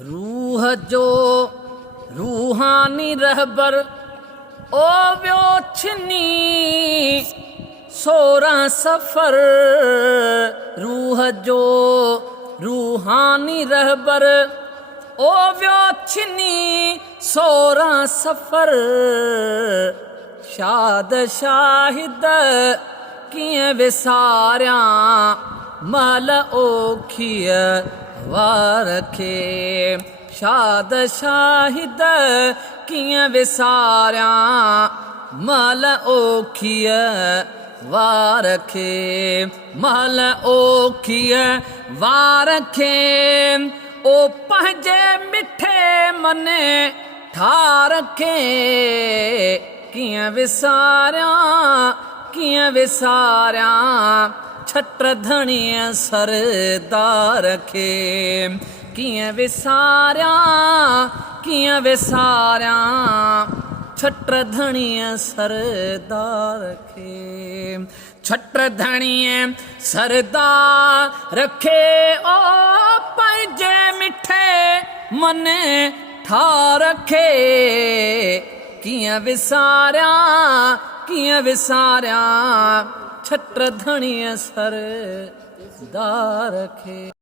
रूह जो रूहानी रहबर ओ व्यो छिनी 16 सफर। रूह जो रूहानी रहबर ओ व्यो छिनी 16 सफर। शाद शाहिद किए विसारिया मल ओखिय वारखे। शाद शाहिद किए विसारिया मल ओखिय वारखे। मल ओखिय वारखे ओ पंहिंजे मिठे मने ठारखे। किए विसारिया किए विसारिया छत्र धणीअ सरदार खे। किए विसारिया किए विसारिया छत्र धणीअ सरदार खे। छत्र धणीअ सरदार खे ओ पंहिंजे मिठे मने ठारखे। किए विसारिया किए विसारिया छत्र धणीअ सरदार खे।